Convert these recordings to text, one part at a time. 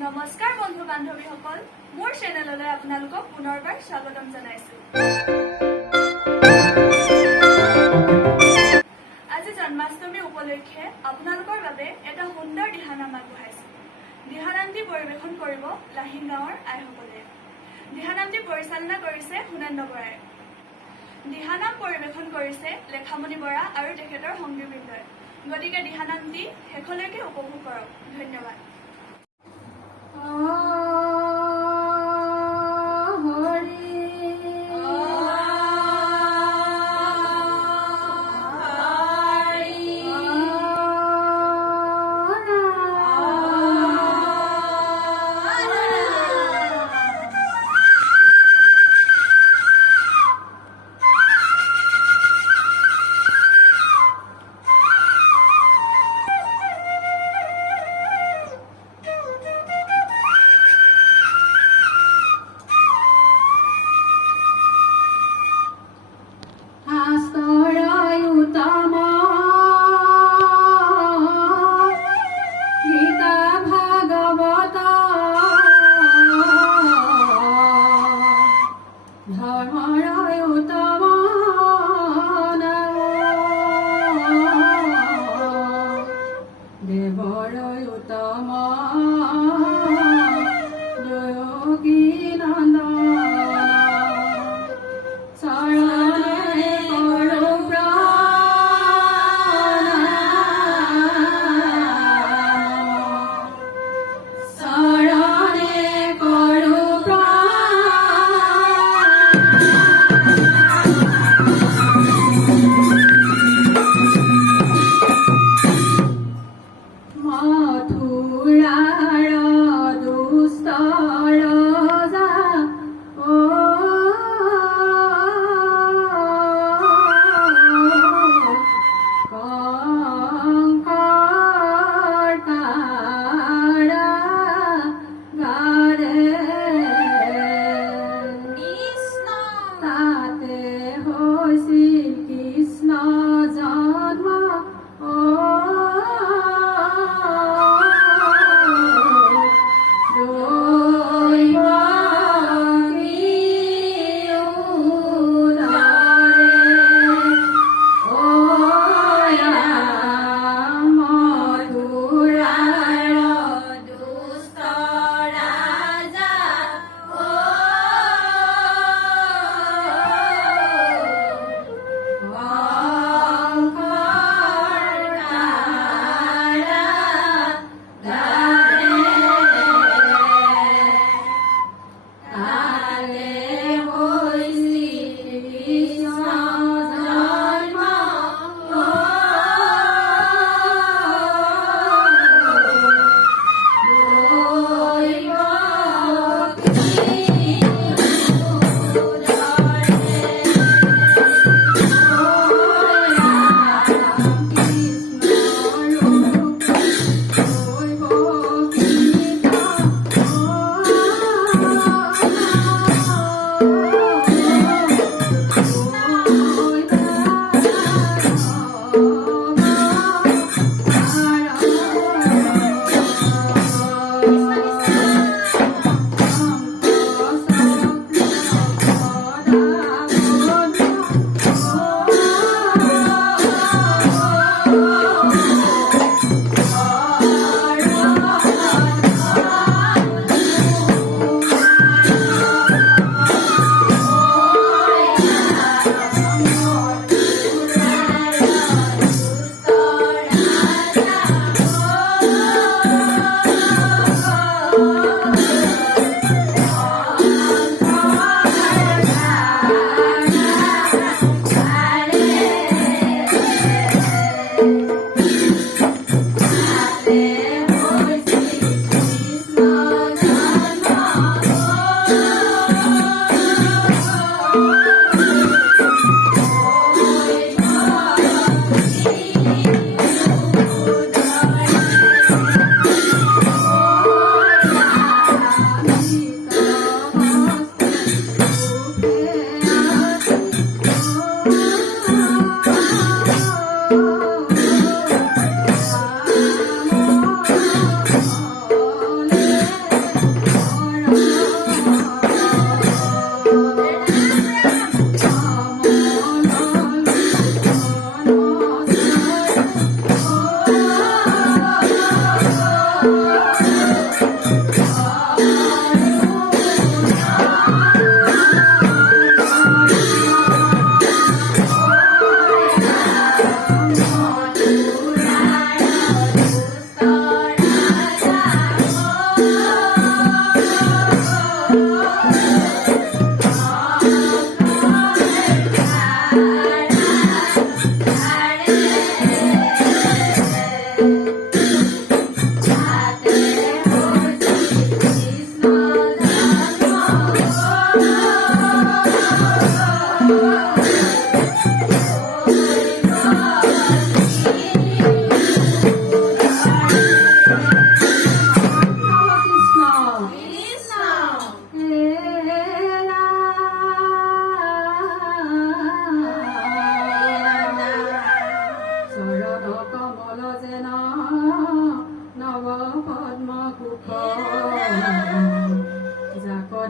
নমস্কাৰ বন্ধু বান্ধৱীসকল, মোৰ চেনেললৈ আপোনালোকক পুনৰবাৰ স্বাগতম জনাইছো। আজি জন্মাষ্টমী উপলক্ষে আপোনালোকৰ বাবে এটা সুন্দৰ দিহানাম আগবঢ়াইছো। দিহানামটি পৰিৱেশন কৰিব লাহিং গাঁৱৰ আইসকলে। দিহানামটি পৰিচালনা কৰিছে সুনেন্দ্ৰ বৰাই। দিহানাম পৰিৱেশন কৰিছে লেখামণি বৰা আৰু তেখেতৰ সংগীবৃন্দই। গতিকে দিহানামটি শেষলৈকে উপভোগ কৰক। ধন্যবাদ। মথুৰাৰ দুষ্টৰ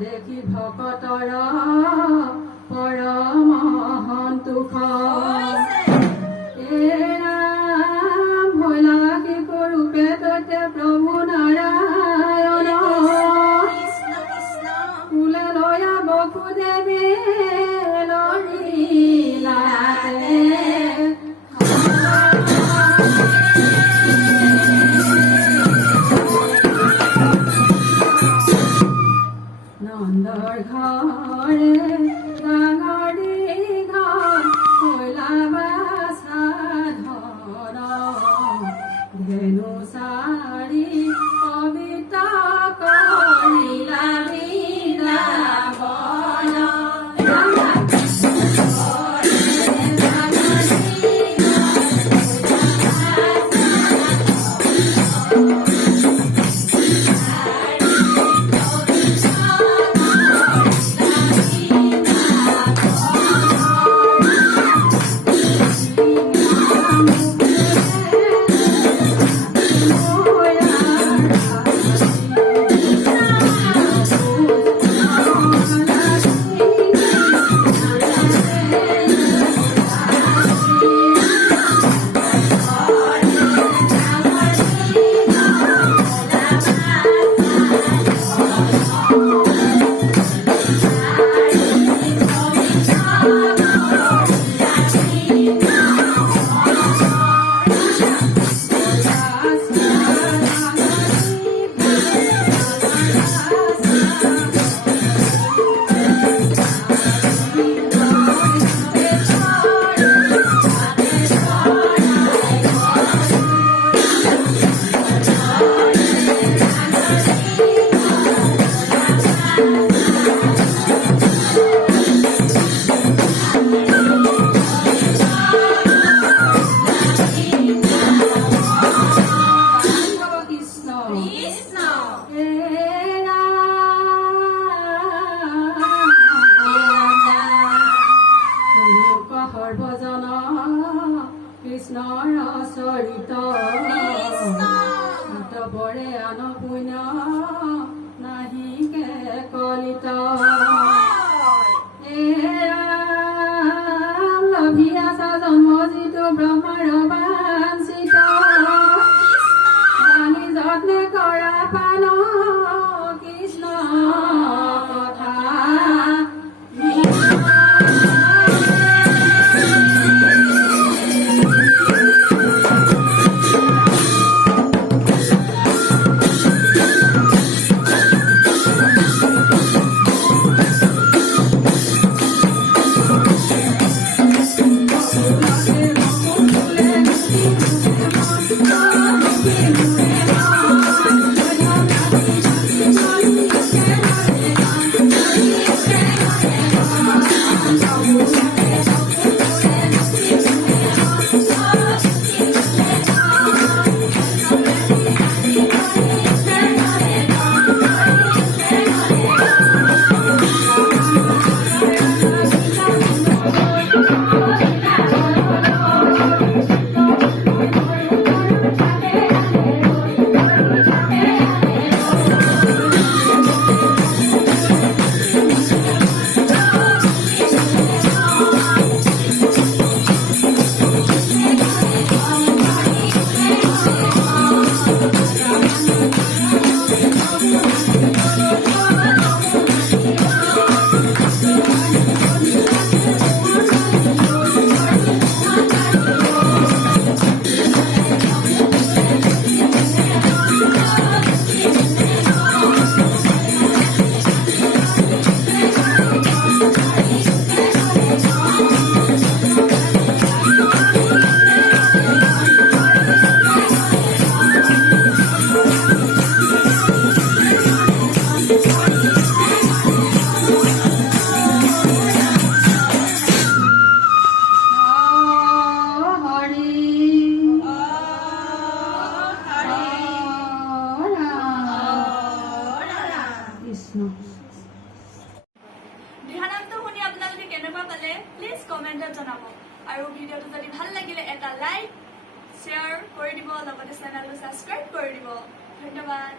দেখি ভকতৰ পৰম সন্তোষ ভোলা শিশু ৰূপে ততে প্ৰভু নাৰায়ণ ফুলে লয়া বসুদেৱী ললীলাতে নন্দৰ ঘৰে ডাঙৰ দীঘল শৈলা বাছাধৰ ধেনু চাৰি কবিত কৰিলা বৃন্দাবন সৰ্বজন কৃষ্ণৰ চৰিত বৰে আন পুণ্য নাহিকে কলিত লভি আছা জন্ম যিটো ব্ৰহ্মৰ বাঞ্ছিত জানি যত্নে কৰা পাল কৃষ্ণ কথা দিহানামটো শুনি আপোনালোকে কেনেকুৱা পালে প্লিজ কমেণ্টত জনাব আৰু ভিডিঅ'টো যদি ভাল লাগিলে এটা লাইক শ্বেয়াৰ কৰি দিব লগতে চেনেলটো ছাবস্ক্ৰাইব কৰি দিব ধন্যবাদ।